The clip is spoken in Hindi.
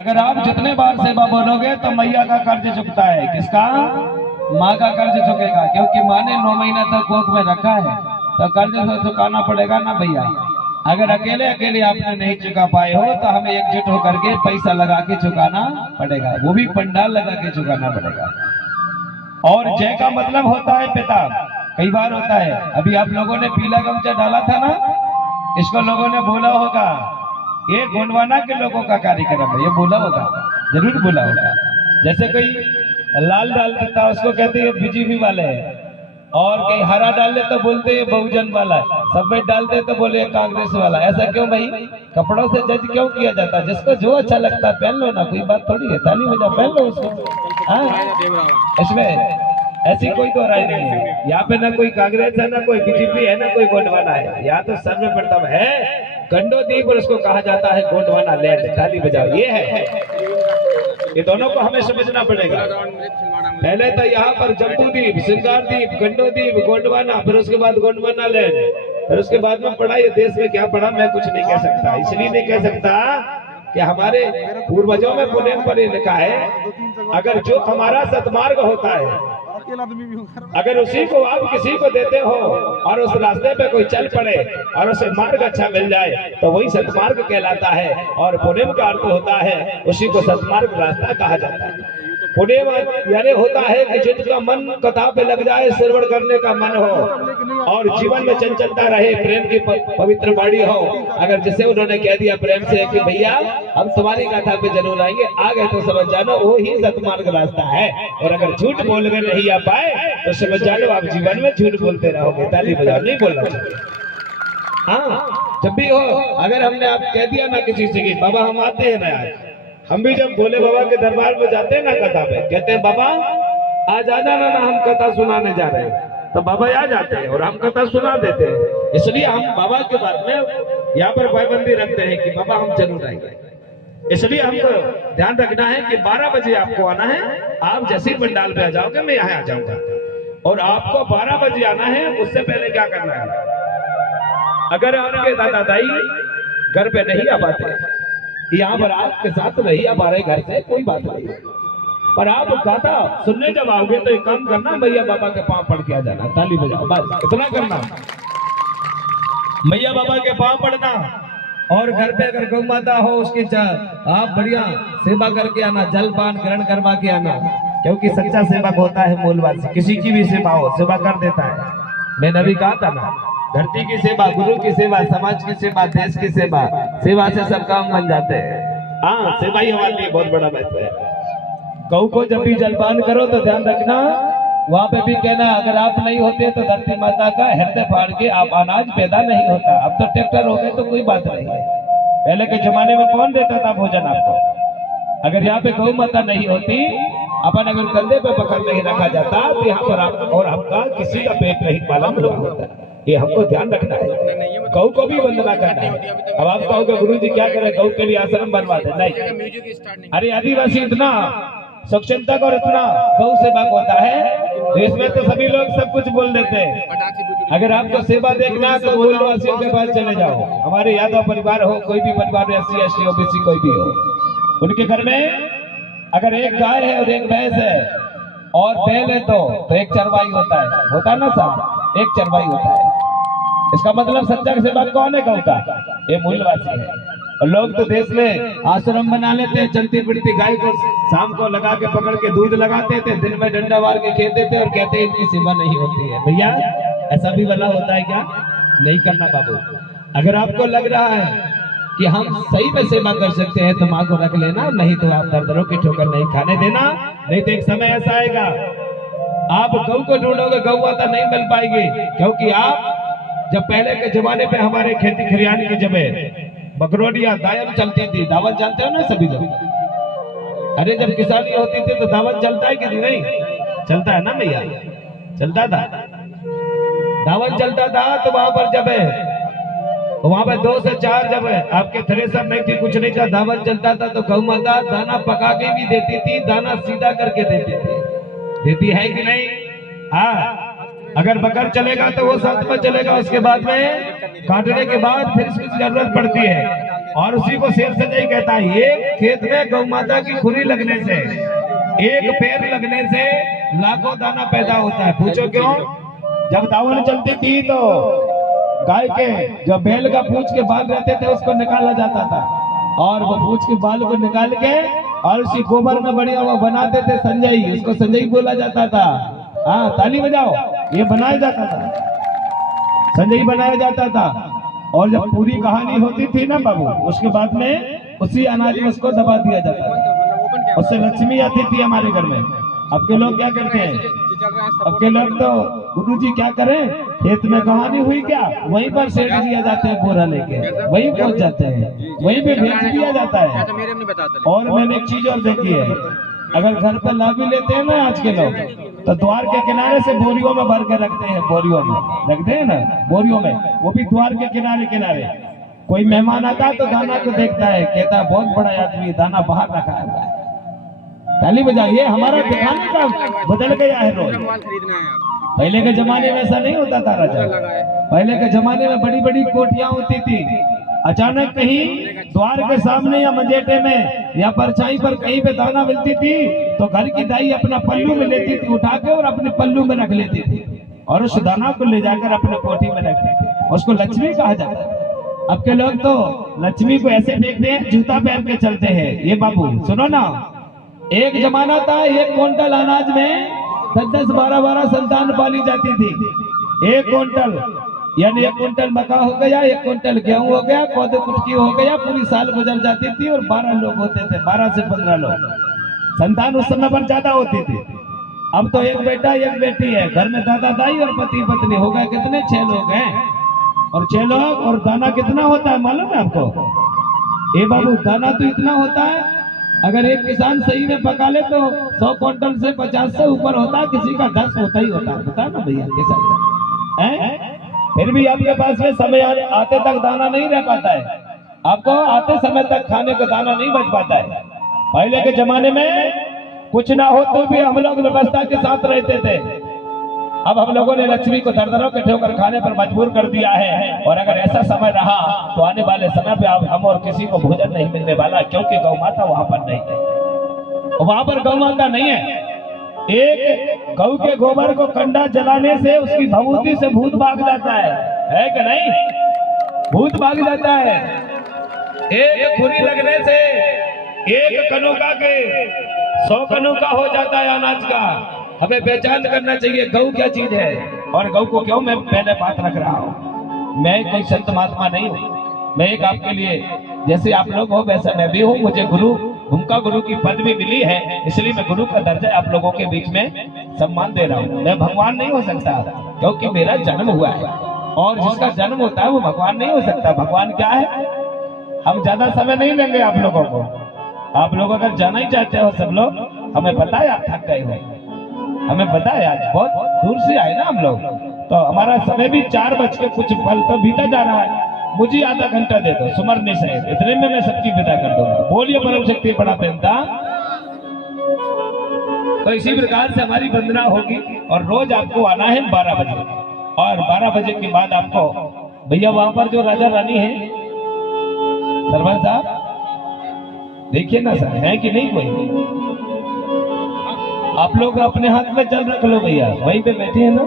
अगर आप जितने बार सेवा बोलोगे तो मैया का कर्ज चुकता है। किसका? माँ का कर्ज चुकेगा, क्योंकि माँ ने 9 महीना तक कोख में रखा है, तो कर्ज तो चुकाना पड़ेगा ना भैया। अगर अकेले अकेले आपने नहीं चुका पाए हो तो हमें एकजुट होकर के पैसा लगा के चुकाना पड़ेगा, वो भी पंडाल लगा के चुकाना पड़ेगा। और जय का मतलब होता है पिता। कई बार होता है, अभी आप लोगों ने पीला गमछा डाला था ना, इसको लोगों ने बोला होगा ये गोंडवाना के लोगों का कार्यक्रम है, ये बोला होगा, जरूर बोला होगा। जैसे कोई लाल डाल देता उसको कहते हैं बीजेपी वाले, और कहीं हरा डाल दे तो बोलते हैं बहुजन वाला, सफेद डालते तो बोले कांग्रेस वाला। ऐसा क्यों भाई? कपड़ों से जज क्यों किया जाता? जिसको जो अच्छा लगता है पहन लो ना, कोई बात थोड़ी है, ताली बजा पहन लो उसको। हाँ, इसमें ऐसी कोई तो राय नहीं है। यहाँ पे ना कोई कांग्रेस है, ना कोई बीजेपी है, ना कोई गोंडवाना है। यहाँ तो सर्वप्रथम है गंडोदीप, और उसको कहा जाता है गोंडवाना लैंड। ताली बजाओ, ये है। ये दोनों को हमें समझना पड़ेगा। पहले तो यहाँ पर जम्बूद्वीप, सिंगारदीप, गंडोदीप, गोंडवाना, फिर उसके बाद गोंडवाना लैंड, फिर उसके बाद में पढ़ा। ये देश में क्या पढ़ा मैं कुछ नहीं कह सकता, इसलिए नहीं कह सकता कि हमारे पूर्वजों में पुण्य पर लिखा है, अगर जो हमारा सतमार्ग होता है, अगर उसी को आप किसी को देते हो और उस रास्ते पे कोई चल पड़े और उसे मार्ग अच्छा मिल जाए तो वही सतमार्ग कहलाता है। और पुण्य का अर्थ होता है उसी को सतमार्ग रास्ता कहा जाता है। पुण्य यानी होता है कि जिनका मन कथा पे लग जाए, श्रवण करने का मन हो और जीवन में चंचलता रहे, प्रेम की पवित्र बाड़ी हो। अगर जिसे उन्होंने कह दिया प्रेम से कि भैया हम तुम्हारी कथा पे जरूर आएंगे, आ गए तो समझ जानो वो ही सतमार्ग रास्ता है। और अगर झूठ बोल कर नहीं आ पाए तो समझ जानो आप जीवन में झूठ बोलते रहोगे। ताली बजाओ, नहीं बोलना चाहिए। हाँ, जब भी हो, अगर हमने आप कह दिया ना किसी से कि बाबा हम आते हैं ना, यार हम भी जब भोले बाबा के दरबार में जाते हैं ना कथा पे, कहते हैं बाबा आज आ जाना ना, हम कथा सुनाने जा रहे हैं, तो बाबा आ जाते हैं और हम कथा सुना देते हैं। इसलिए हम बाबा के बाद में यहाँ पर पाबंदी रखते हैं कि बाबा हम जरूर आएंगे। इसलिए हमको ध्यान रखना है कि 12 बजे आपको आना है। आप जैसे पंडाल पे आ जाओगे मैं यहाँ आ जाऊंगा, और आपको 12 बजे आना है। उससे पहले क्या करना है, अगर आपके दादा दाई घर पे नहीं आ पाते, यहाँ पर आपके साथ रही हमारे घर से कोई बात नहीं, पर आप गाता सुनने जब आओगे तो एक काम करना, मैया बाबा के पांव पड़ के आ जाना। ताली बजाओ, बस इतना करना, मैया बाबा के पांव पड़ना। और घर पे अगर गौ माता हो उसकी आप बढ़िया सेवा करके आना, जल पान ग्रहण करवा के आना, क्योंकि सच्चा सेवक होता है मूलवासी। किसी की भी सेवा हो, सेवा कर देता है। मैंने अभी कहा था ना, धरती की सेवा, गुरु की सेवा, समाज की सेवा, देश की सेवा, सेवा से सब काम बन जाते हैं। हाँ, सेवा ही हमारे लिए बहुत बड़ा महत्व है। गौ को जब भी जलपान करो तो ध्यान रखना, वहां पे भी कहना अगर आप नहीं होते तो धरती माता का हृदय फाड़ के आप अनाज पैदा नहीं होता। अब तो ट्रैक्टर हो गए तो कोई बात नहीं है, पहले के जमाने में कौन देता था भोजन आपको? अगर यहाँ पे गौ माता नहीं होती, अपन अगर कंधे पे पकड़ नहीं रखा जाता तो यहाँ पर आप और हमका किसी का पेट नहीं पालन हुआ होता। ये हमको ध्यान रखना है, गौ को भी वंदना करना है। अब आप कहोगे गुरु जी क्या करें, गौ के लिए आश्रम बनवाते? नहीं, अरे आदिवासी इतना स्वच्छंदक और इतना गौ सेवा होता है, देश में तो सभी लोग सब कुछ बोल देते हैं। अगर आपको सेवा देखना है तो मूलवासियों के पास चले जाओ। हमारे यादव परिवार हो, कोई भी परिवार, SC ST OBC कोई भी हो, उनके घर में अगर एक गाय है और एक भैंस है और बैल है तो एक चरवाई होता है ना साहब, एक चरवाई होता है। इसका मतलब सच्चा सेवा कौन है? गौ का, ये मूलवासी है। और लोग तो देश में आश्रम बना लेते हैं, चलती फिरती गाय को शाम को लगा के पकड़ के दूध लगाते थे, दिन में डंडा मार के खेते थे और कहते हैं इनकी सेवा नहीं होती है। भैया ऐसा भी भला होता है क्या? नहीं करना बाबू। अगर आपको लग रहा है कि हम सही में सेवा कर सकते हैं तो माँ को रख लेना, नहीं तो आप दरदरों की ठोकर नहीं खाने देना। नहीं तो एक समय ऐसा आएगा आप गौ को ढूंढोगे, गौ माता नहीं मिल पाएगी। क्योंकि आप जब पहले के जमाने पे हमारे खेती खरियान की जगह बकरोडिया दायन चलती थी, दावत जानते हो ना सभी लोग। अरे जब किसानी होती थी तो दावत चलता है कि नहीं? चलता है ना भैया, चलता था, दावत चलता था। तो वहां पर जब वहां पे 2 से 4 जब आपके थ्रेसर नहीं थी, कुछ नहीं था, दावत चलता था तो गौ माता दाना पका के भी देती थी, दाना सीधा करके देती थी। देती है कि नहीं? हाँ, अगर बकर चलेगा तो वो साथ में चलेगा, उसके बाद में काटने के बाद फिर इसकी जरूरत पड़ती है। और उसी को शेर संजय कहता है। एक खेत में गौ माता की खुरी लगने से, एक पैर लगने से लाखों दाना पैदा होता है। पूछो क्यों? जब दावण चलती थी तो गाय के जो बैल का पूंछ के बाल रहते थे उसको निकाला जाता था, और वो पूंछ के बाल को निकाल के और उसी गोबर में बढ़िया वो बनाते थे संजय, उसको संजय बोला जाता था। हाँ, ताली बजाओ। ये बनाया जाता था, संजय बनाया जाता था। और जब पूरी कहानी होती थी ना बाबू, उसके बाद में उसी अनाज में उसको दबा दिया जाता था, उससे लक्ष्मी आती थी हमारे घर में। अब के लोग क्या करते हैं? अब के लोग तो गुरुजी क्या करें, खेत में कहानी हुई क्या, वहीं पर सेट दिया जाते हैं, बोरा लेके वहीं पहुंच जाते हैं, वहीं पे भेज दिया जाता है। और मैंने एक चीज और देखी है, अगर घर पर ला भी लेते हैं ना आज के लोग, तो द्वार के किनारे से बोरियों में भर के रखते हैं, बोरियों में रखते हैं ना, बोरियों में, वो भी द्वार के किनारे किनारे। कोई मेहमान आता है तो दाना को देखता है, कहता है बहुत बड़ा आदमी, दाना बाहर रखा है। ताली बजाइए। हमारा दिखाने का बदल गया है रोज। पहले के जमाने में ऐसा नहीं होता था राजा। पहले के जमाने में बड़ी बड़ी कोठियां होती थी, अचानक कहीं द्वार के सामने या मजेटे में या परछाई पर कहीं पे दाना मिलती थी तो घर की दाई अपना पल्लू में लेती थी उठा के, और अपने पल्लू में रख लेती थी, और उस दाना को ले जाकर अपने कोठी में रखती थी। उसको लक्ष्मी कहा जाता है। अब के लोग तो लक्ष्मी को ऐसे देखते हैं, जूता पहन के चलते हैं। ये बाबू सुनो ना, एक जमाना था, एक क्विंटल अनाज में 10-10, 12-12 संतान पाली जाती थी। एक क्विंटल यानी 1 क्विंटल मक्का हो गया, 1 क्विंटल गेहूं हो गया, पौधे कुटकी हो गया, पूरी साल गुजर जाती थी। और 12 लोग होते थे, 12 से 15 लोग संतान उस समय पर ज्यादा होती थी। अब तो एक बेटा एक बेटी है, घर में दादा दाई और पति पत्नी हो गए, कितने 6 लोग हैं, और 6 लोग। और दाना कितना होता है मालूम है आपको? ए बाबू, दाना तो इतना होता है, अगर एक किसान सही में पका ले तो 100 क्विंटल से 50 से ऊपर होता है, किसी का 10 होता ही होता है। पता ना भैया कैसा है? फिर भी आपके पास में समय आते तक दाना नहीं रह पाता है, आपको आते समय तक खाने का दाना नहीं बच पाता है। पहले के जमाने में कुछ ना हो तो भी हम लोग व्यवस्था के साथ रहते थे। अब हम लोगों ने लक्ष्मी को दर-दरों के ठोकर खाने पर मजबूर कर दिया है, और अगर ऐसा समय रहा तो आने वाले समय पे अब हम और किसी को भोजन नहीं मिलने वाला, क्योंकि गौ माता वहां पर नहीं है, वहां पर गौ माता नहीं है। एक गौ के गोबर को कंडा जलाने से उसकी भभूति से भूत भाग जाता है कि नहीं? भूत भाग जाता है। एक खुरी लगने से एक कनोका के 100 कनोका हो जाता है अनाज का। हमें पहचान करना चाहिए गौ क्या चीज है, और गौ को क्यों मैं पहले बात रख रहा हूँ। मैं कोई संत महात्मा नहीं हूँ, मैं एक आपके लिए, जैसे आप लोग हो वैसा मैं भी हूँ। मुझे गुरु, उनका गुरु की पदवी मिली है, इसलिए मैं गुरु का दर्जा आप लोगों के बीच में सम्मान दे रहा हूँ। मैं भगवान नहीं हो सकता, क्योंकि मेरा जन्म हुआ है, और जिसका जन्म होता है वो भगवान नहीं हो सकता। भगवान क्या है? हम ज्यादा समय नहीं लेंगे आप लोगों को। आप लोग अगर जाना ही चाहते हो सब लोग, हमें पता है आप थक गए हो, हमें पता है आज बहुत दूर से आए ना हम लोग, तो हमारा समय भी 4 बज के कुछ पल तो बीता जा रहा है। मुझे आधा घंटा दे दो सुमरने से, इतने में मैं सबकी विदा कर दूंगा। बोलिए परम शक्ति बड़ा बेनता। तो इसी प्रकार से हमारी वंदना होगी, और रोज आपको आना है 12 बजे, और 12 बजे के बाद आपको भैया वहां पर जो राजा रानी है, सरपंच साहब देखिए ना सर, है कि नहीं कोई? आप लोग अपने हाथ में जल रख लो भैया, वहीं पे बैठे हैं ना।